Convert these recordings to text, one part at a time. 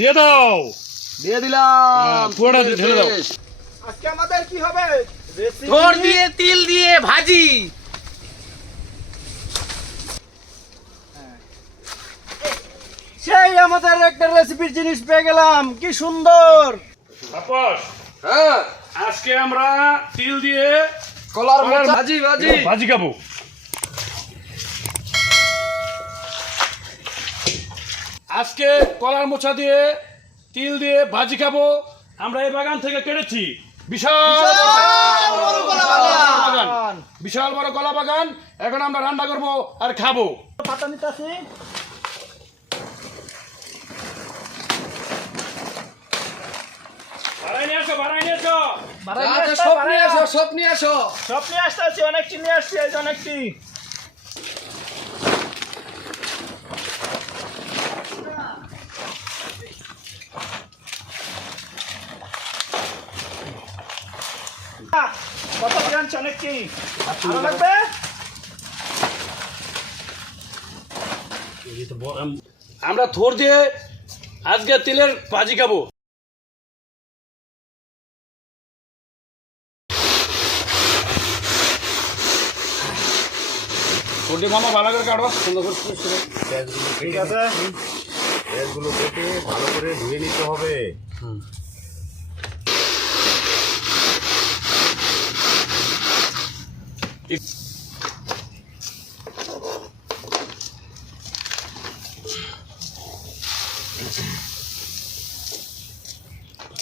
দিয়ে দাও। দিয়ে দিলাম। পুরোটা ঢেলে দাও। আজকে আমাদের কি হবে? থোড় দিয়ে তিল দিয়ে ভাজি। সেই আমাদের একটা রেসিপির জিনিস পেয়ে গেলাম, কি সুন্দর। তাপস, হ্যাঁ, আজকে আমরা তিল দিয়ে কলার মোচা ভাজি ভাজি। ভাজি খাবো। আজকে কলার মোচা দিয়ে তিল দিয়ে ভাজি খাবো। আমরা এই বাগান থেকে কেটেছি বিশাল বড় কলা বাগান। বিশাল বড় কলা বাগান। এখন আমরা রান্না করব আর খাবো। পাতা নিতেছি। বাড়াই নিয়ে আসো, বাড়াই নিয়ে আসো। সব নিয়ে আসো, সব নিয়ে আসো। সব নিয়ে আসতেছি, অনেকটি নিয়ে আসছি, এই যে অনেকটি। কত করে আনছো? অনেকটি আরো লাগবে? আমরা থোড় দিয়ে আজকে তিলের ভাজি খাবো। থোড় দিয়ে মামা ভালো করে কাটো, সুন্দর করে ঠিক আছে। পেঁয়াজগুলো কেটে ভালো করে ধুয়ে নিতে হবে।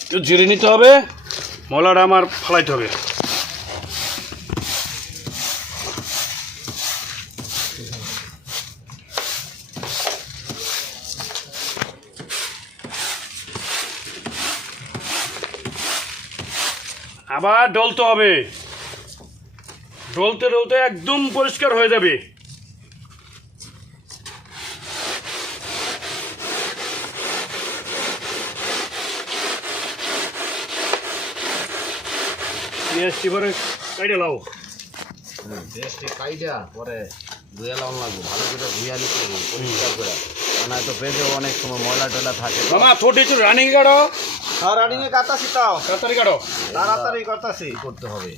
একটু জিরে নিতে হবে, মলাটা আমার ফালাইতে হবে। আবার ডলতে হবে, ডলতে ডলতে একদম পরিষ্কার হয়ে যাবে। পেঁয়াজটি পরে কাইটে লাও। পেঁয়াজটি কাইটা পরে ধুয়ে লাউন লাগবে, ভালো করে ধুয়ে নিতে হবে পরিষ্কার করে। না তো পেঁয়াজে অনেক সময় ময়লা টয়লা থাকে। মামা থোড়ি একটু রানিং কাটো, হ্যাঁ, রানিং এ কাটাছি, তাও তাড়াতাড়ি কাটো। তাড়াতাড়ি করতেছি। কি করতে হবে?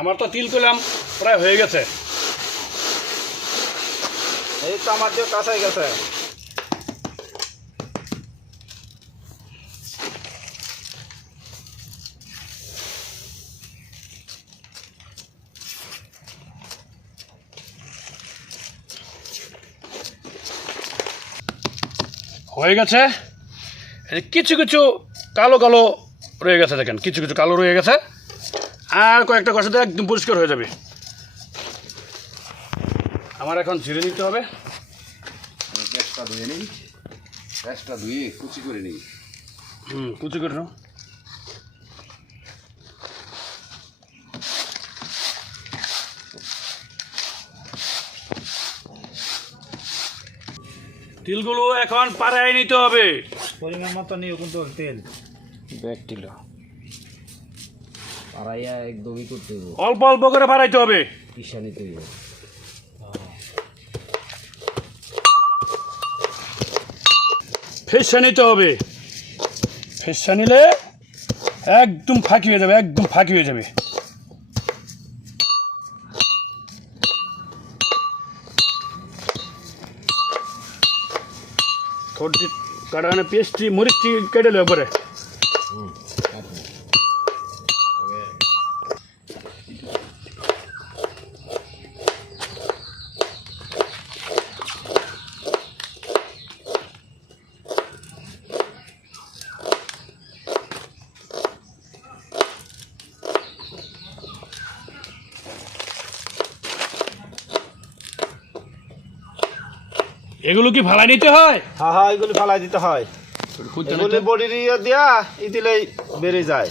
আমার তো তিল করলাম প্রায় হয়ে গেছে। এই তো আমার যে কাছে গেছে। হয়ে গেছে। এই কিছু কিছু কালো কালো রয়ে গেছে, দেখেন কিছু কিছু কালো রয়ে গেছে। আর কয়েকটা কষাতে একদম পরিষ্কার হয়ে যাবে। আমার এখন জিরে নিতে হবে। পেঁয়াজটা ধুয়ে নিই, পেঁয়াজটা ধুয়ে কুচি করে নিই। কুচি করে নাও। তিলগুলো এখন পাড়ায় নিতে হবে। পরিমাণ মতো নিও কিন্তু তেল। ব্যাগ তিল পাড়াইয়া একদমই করতে হবে, অল্প অল্প করে বাড়াইতে হবে। পিসা নিতে হবে। ফেসা নিতে হবে। ফেসা নিলে একদম ফাঁকি হয়ে যাবে, একদম ফাঁকি হয়ে যাবে। থোড়ি কাটানো পেস্টটি মরিচটি কেটে নেবে পরে। এগুলো কি ভাড়া নিতে হয়? হ্যাঁ হ্যাঁ, এগুলি ফালাই দিতে হয়। এগুলি বডি দিয়া ই দিলেই বেড়ে যায়।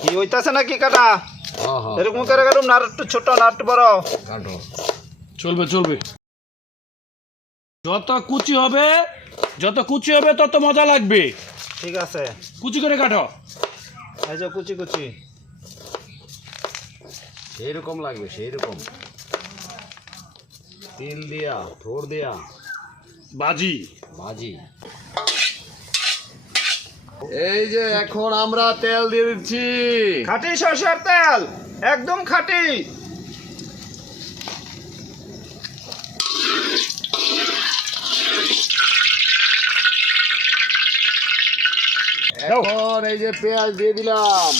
কি হইতাছে নাকি কাটা? হ্যাঁ হ্যাঁ, এরকম করে কাটুম না, আর একটু ছোট না একটু বড়? কাটো। চলবে চলবে। যত কুচি হবে তত মজা লাগবে। ঠিক আছে, কুচি করে কাটো। এই যে কুচি কুচি। সেই রকম লাগবে, সেই রকম তিল দিয়া থোড় দিয়া বাজি ভাজি। এই যে এখন আমরা তেল দিয়ে দিচ্ছি। খাঁটি সরষের তেল, একদম খাঁটি। এখন এই যে পেঁয়াজ দিয়ে দিলাম।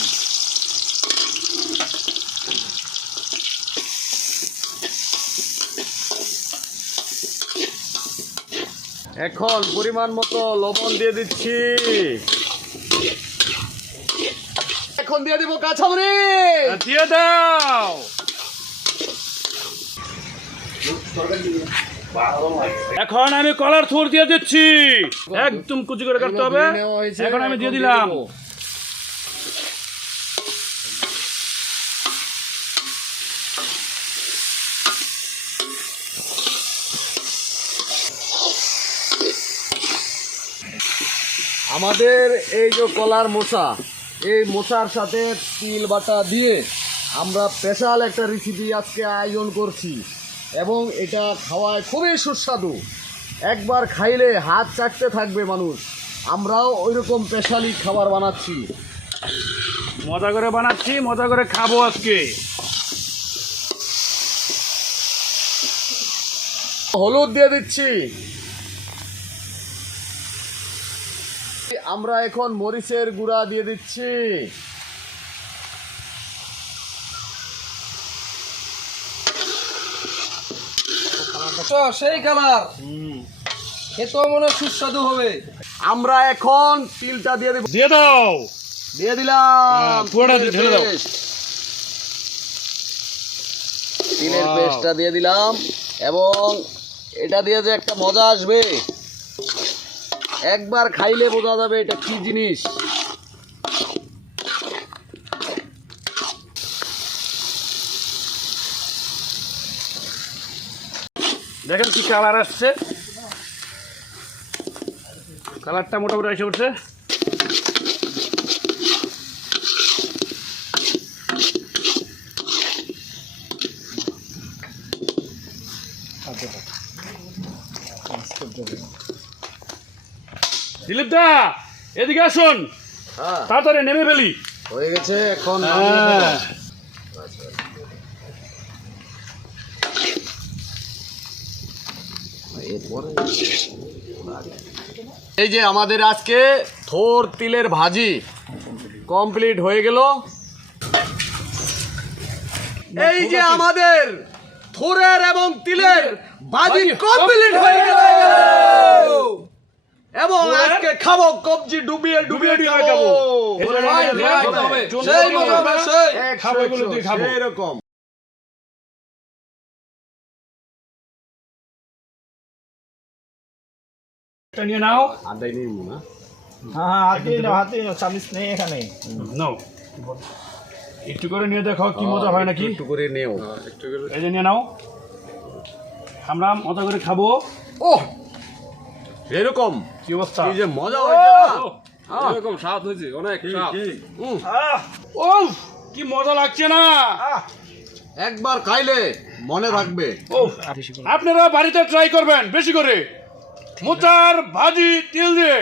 এখন পরিমাণ মতো লবণ দিয়ে দিচ্ছি। এখন দিয়ে দিব কাঁচামরিচ। দিয়ে দাও। এখন আমি কলার থোর দিয়ে দিচ্ছি, একদম কুচি করে কাটতে হবে। এগুলো ধুয়ে নেওয়া হয়েছে, এখন আমি দিয়ে এখন দিলাম। দেবো। আমাদের এই যে কলার মোচা, এই মোচার সাথে তিল বাটা দিয়ে আমরা স্পেশাল একটা রেসিপি আজকে আয়োজন করছি এবং এটা খাওয়ায় খুবই সুস্বাদু। একবার খাইলে হাত চাটতে থাকবে মানুষ। আমরাও ওইরকম স্পেশালি খাবার বানাচ্ছি। মজা করে বানাচ্ছি, মজা করে খাবো আজকে। হলুদ দিয়ে দিচ্ছি। আমরা এখন মরিচের গুঁড়া দিয়ে দিচ্ছি। সেই কালার খেতেও মনে হয় সুস্বাদু হবে। আমরা এখন তিলটা দিয়ে দেব। দিয়ে দাও। দিয়ে দিলাম পুরোটা ঢেলে দাও। তিলের পেস্টটা দিয়ে দিলাম এবং এটা দিয়ে যে একটা মজা আসবে, একবার খাইলে বোঝা যাবে এটা কি জিনিস। দেখেন কি কালার আসছে, কালারটা মোটামুটি এসে উঠছে। দিলীপ দা এদিকে আসুন, হ্যাঁ তাড়াতাড়ি নেমে ফেলি। হয়ে গেছে এখন। হ্যাঁ। এই যে আমাদের আজকে থোর তিলের ভাজি কমপ্লিট হয়ে গেল। এই যে আমাদের থোরের এবং তিলের ভাজি কমপ্লিট হয়ে গেল এবং আজকে খাবো কবজি ডুবিয়ে ডুবিয়ে খাবো। সেই মজা হবে, সেই। খাবো এগুলো দিয়ে খাবো। এরকম এটা নিয়ে নাও। আদাই নিয়ে না। হ্যাঁ, হাতে চামিচ নেই এখানে। নাও একটু করে নিয়ে দেখো কি মজা হয় নাকি। একটু করে নেও। এই যে নিয়ে নাও, আমরা মজা করে খাবো। ও এরকম কি অবস্থা, কি যে মজা হয়েছে না। এরকম স্বাদ হয়েছে, অনেক স্বাদ। ও কি মজা লাগছে না। একবার খাইলে মনে থাকবে। ও আপনারা বাড়িতে ট্রাই করবেন বেশি করে, মোচার ভাজি তিল দিয়ে।